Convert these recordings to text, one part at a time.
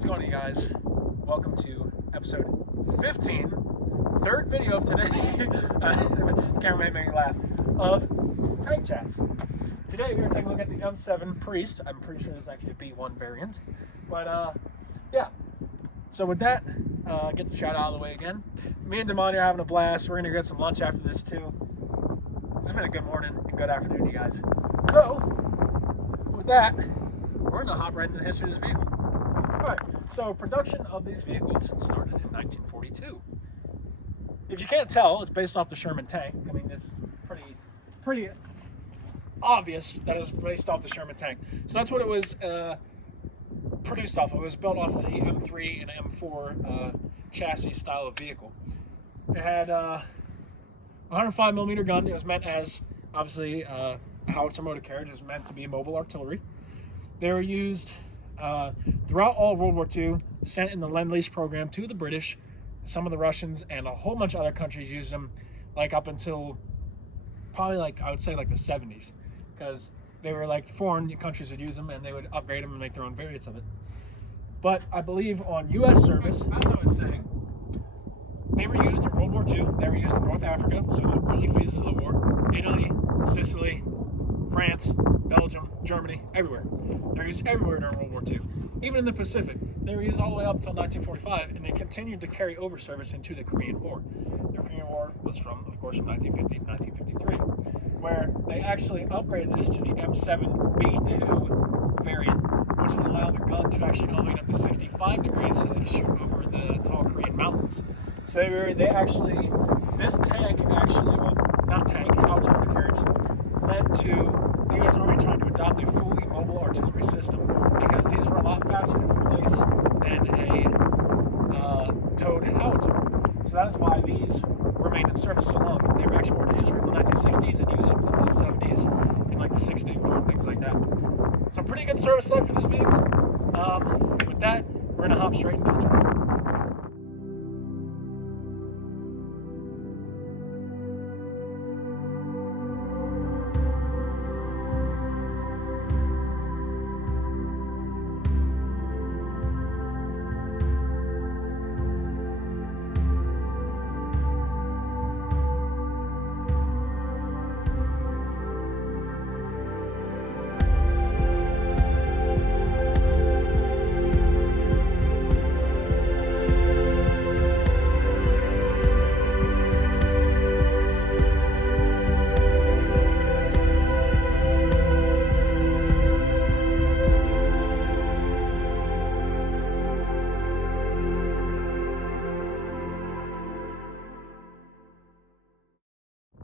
How's it going, you guys? Welcome to episode 15, third video of today. Camera made me laugh. Of tank chats. Today we're going to take a look at the M7 Priest. I'm pretty sure this is actually a B1 variant. But yeah. So with that, get the shot out of the way again. Me and Damani are having a blast. We're going to get some lunch after this too. It's been a good morning and good afternoon, you guys. So with that, we're going to hop right into the history of this vehicle. Alright, so production of these vehicles started in 1942. If you can't tell, it's based off the Sherman tank. I mean, it's pretty obvious that it's based off the Sherman tank. So that's what it was produced off of. It was built off of the M3 and M4 chassis style of vehicle. It had a 105mm gun. It was meant as, obviously, Howitzer Motor Carriage. It was meant to be mobile artillery. They were used throughout all of World War II, sent in the Lend Lease Program to the British, some of the Russians, and a whole bunch of other countries used them, like up until probably I would say the 70s, because they were like foreign countries would use them and they would upgrade them and make their own variants of it. But I believe on U.S. service, as I was saying, they were used in World War II. They were used in North Africa, so the early phases of the war, Italy, Sicily, France, Belgium, Germany, everywhere. They're used everywhere during World War II. Even in the Pacific, they were used all the way up until 1945, and they continued to carry over service into the Korean War. The Korean War was from 1950 to 1953, where they actually upgraded this to the M7B2 variant, which would allow the gun to actually elevate up to 65 degrees so they could shoot over the tall Korean mountains. So this tank actually, well, not tank, Howitzer Motor Carriage, led to the U.S. Army trying to adopt a fully mobile artillery system because these were a lot faster to replace than a towed howitzer. So that is why these remained in service so long. They were exported to Israel in the 1960s and used up to the 70s in the 6 Day War and things like that. So pretty good service life for this vehicle. With that, we're going to hop straight into the tour.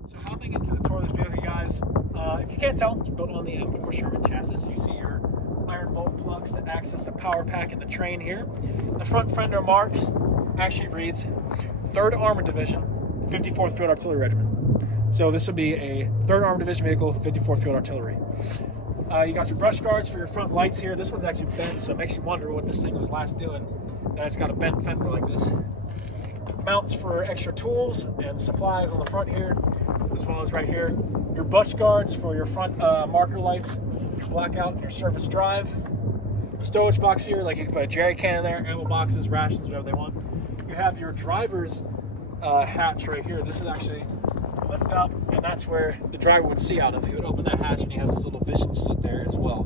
So hopping into the tour of this vehicle, guys, if you can't tell, it's built on the M4 Sherman chassis. You see your iron bolt plugs to access the power pack in the train here. The front fender marks actually reads 3rd Armored Division, 54th Field Artillery Regiment. So this would be a 3rd Armored Division vehicle, 54th Field Artillery. You got your brush guards for your front lights here. This one's actually bent, so it makes you wonder what this thing was last doing. That it's got a bent fender like this. Mounts for extra tools and supplies on the front here, as well as right here. Your bush guards for your front marker lights, your blackout, and your service drive. Stowage box here, like you can put a jerry can in there, ammo boxes, rations, whatever they want. You have your driver's hatch right here. This is actually lift up, and that's where the driver would see out of. He would open that hatch, and he has this little vision slit there as well.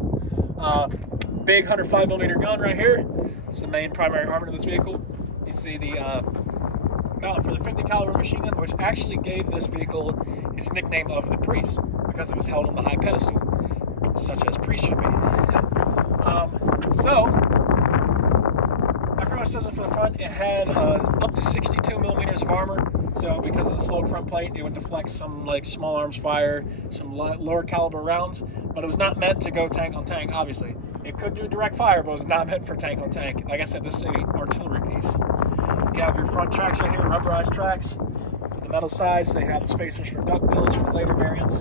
Big 105mm gun right here. It's the main primary armament of this vehicle. You see the mount for the 50 caliber machine gun, which actually gave this vehicle its nickname of the Priest because it was held on the high pedestal, such as Priest should be. So that pretty much does it for the front. It had up to 62mm of armor, so because of the sloped front plate, it would deflect some small arms fire, some lower caliber rounds, but it was not meant to go tank on tank, obviously. It could do direct fire, but it was not meant for tank on tank. Like I said, this is an artillery piece. You have your front tracks right here, rubberized tracks. For the metal sides, they have the spacers for duck bills for later variants.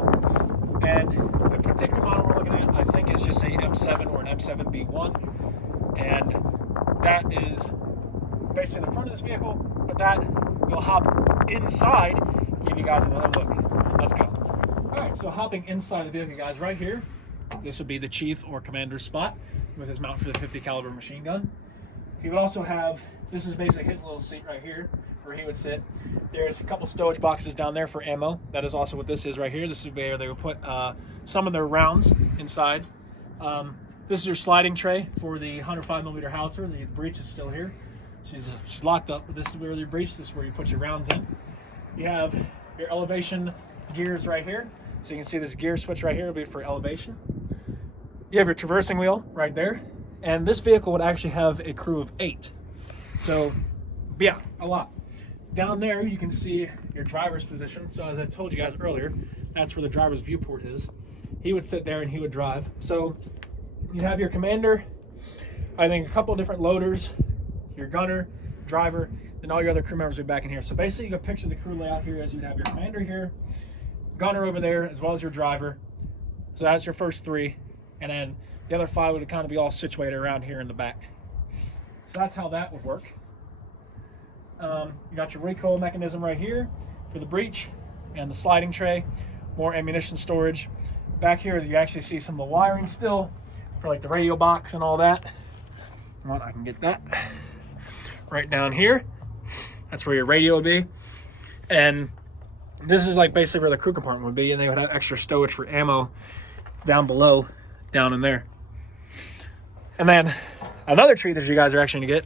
And the particular model we're looking at, I think, is just a M7 or an M7B1. And that is basically the front of this vehicle. With that, we'll hop inside and give you guys another look. Let's go. All right, so hopping inside the vehicle, guys, right here, this would be the chief or commander's spot with his mount for the 50 caliber machine gun. He would also have, this is basically his little seat right here where he would sit. There's a couple stowage boxes down there for ammo. That is also what this is right here. This is where they would put some of their rounds inside. This is your sliding tray for the 105mm howitzer. The breech is still here. She's locked up, but this is where your breech, this is where you put your rounds in. You have your elevation gears right here. So you can see this gear switch right here will be for elevation. You have your traversing wheel right there. And this vehicle would actually have a crew of 8. So yeah, a lot. Down there you can see your driver's position. So as I told you guys earlier, that's where the driver's viewport is. He would sit there and he would drive. So you have your commander, I think a couple of different loaders, your gunner, driver, and all your other crew members will be back in here. So basically you can picture the crew layout here as you'd have your commander here, gunner over there, as well as your driver. So that's your first 3. And then the other 5 would kind of be all situated around here in the back. So that's how that would work. You got your recoil mechanism right here for the breech and the sliding tray, more ammunition storage. Back here you actually see some of the wiring still for like the radio box and all that. Well, I can get that right down here. That's where your radio would be. And this is like basically where the crew compartment would be, and they would have extra stowage for ammo down below, down in there. And then another treat that you guys are actually gonna get,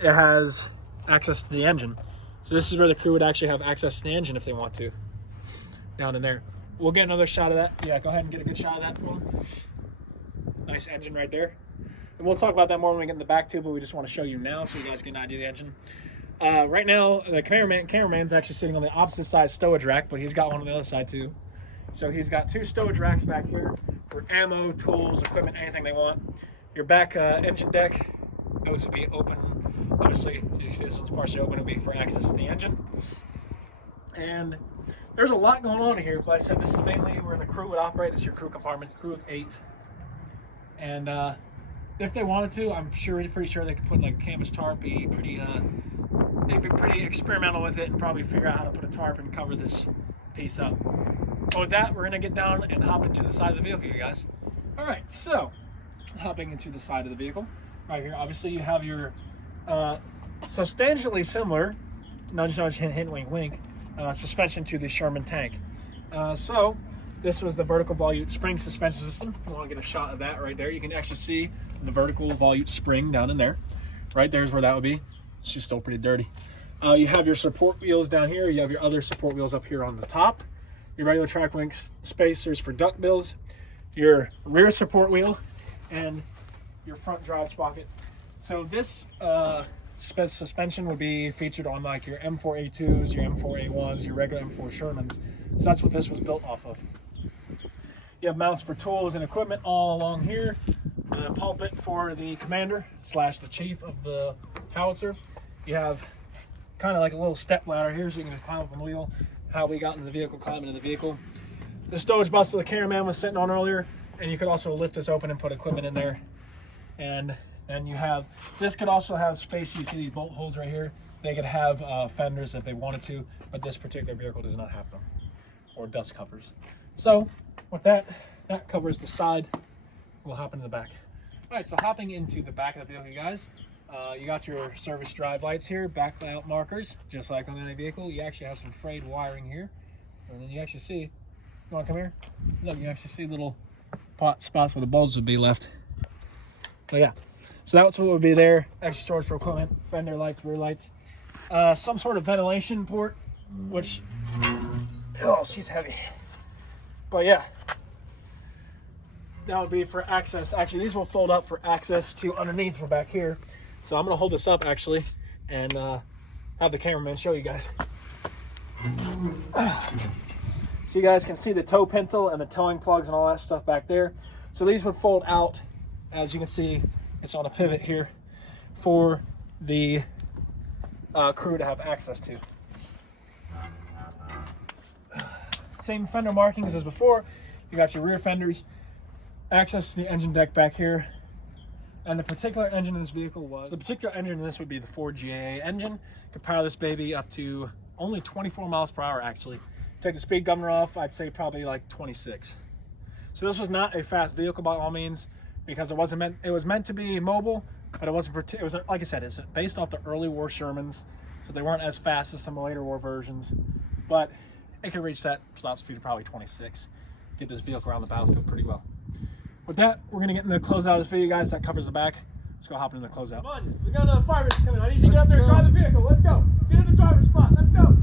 it has access to the engine. So this is where the crew would actually have access to the engine if they want to, down in there. We'll get another shot of that. Yeah, go ahead and get a good shot of that for them. Nice engine right there. And we'll talk about that more when we get in the back too, but we just want to show you now so you guys get an idea of the engine. Right now, the cameraman's actually sitting on the opposite side stowage rack, but he's got one on the other side too. So he's got 2 stowage racks back here for ammo, tools, equipment, anything they want. Your back engine deck, those would be open. Obviously, as you can see, this is partially open. It'll be for access to the engine. And there's a lot going on here, but I said this is mainly where the crew would operate. This is your crew compartment, crew of 8. And if they wanted to, I'm pretty sure they could put like a canvas tarp, they'd be pretty experimental with it and probably figure out how to put a tarp and cover this piece up. But with that, we're gonna get down and hop into the side of the vehicle, you guys. All right, so hopping into the side of the vehicle, right here, obviously you have your substantially similar, nudge, nudge, hint, hint, wink, wink, suspension to the Sherman tank. So this was the vertical volute spring suspension system. If you want to get a shot of that right there, you can actually see the vertical volute spring down in there. Right there's where that would be. She's still pretty dirty. You have your support wheels down here. You have your other support wheels up here on the top. Your regular track link spacers for duck bills. Your rear support wheel and your front drive sprocket. So this suspension would be featured on like your M4A2s, your M4A1s, your regular M4 Shermans. So that's what this was built off of. You have mounts for tools and equipment all along here. The pulpit for the commander / the chief of the howitzer. You have kind of like a little step ladder here so you can climb up on the wheel. How we got into the vehicle, climbing into the vehicle. The stowage bus that the cameraman was sitting on earlier, and you could also lift this open and put equipment in there. And then you have, this could also have space. You see these bolt holes right here. They could have fenders if they wanted to, but this particular vehicle does not have them, or dust covers. So with that covers the side. We'll hop into the back. All right, so hopping into the back of the vehicle, you guys, you got your service drive lights here, back layout markers, just like on any vehicle. You actually have some frayed wiring here, and then you actually see, you want to come here? Look, you actually see little spots where the bulbs would be left. So yeah, so that's what would be there. Extra storage for equipment, fender lights, rear lights, some sort of ventilation port, which, oh, she's heavy. But yeah, that would be for access. Actually, these will fold up for access to underneath from back here. So I'm gonna hold this up actually and have the cameraman show you guys. So you guys can see the tow pintle and the towing plugs and all that stuff back there. So these would fold out. As you can see, it's on a pivot here for the crew to have access to. Same fender markings as before. You got your rear fenders, access to the engine deck back here. And the particular engine in this vehicle was, the particular engine in this would be the Ford GAA engine. Could power this baby up to only 24 miles per hour actually. Take the speed governor off, I'd say probably like 26. So this was not a fast vehicle by all means, because it was meant to be mobile, but it wasn't. It was, like I said, it's based off the early war Shermans, so they weren't as fast as some later war versions, but it can reach that top speed of probably 26. Get this vehicle around the battlefield pretty well. With that, we're gonna get into the closeout of this video, guys. That covers the back. Let's go hop into the closeout. Come on, we got another fireman coming. I need you to get up there and drive the vehicle. Let's go. Get in the driver's spot. Let's go.